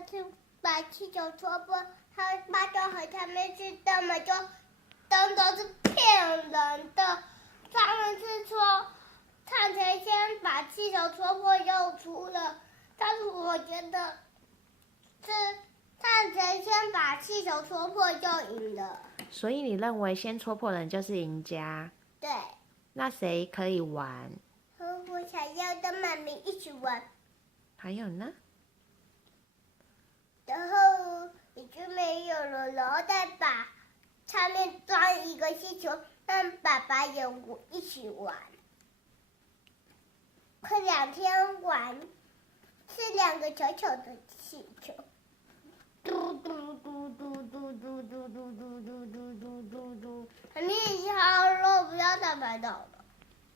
他去把气球戳破，他爸就和他们去，他们就真的是骗人的。他们是说看谁先把气球戳破就输了，但是我觉得是看谁先把气球戳破就赢了。所以你认为先戳破人就是赢家？对。那谁可以玩？和我想要跟妈咪一起玩。还有呢？然后已经没有了，然后再把上面装一个气球，让爸爸也一起玩。快2天玩，是2个小小的气球，嘟嘟嘟嘟嘟嘟嘟嘟嘟嘟嘟嘟嘟，很厉害喽！不要再拍到了。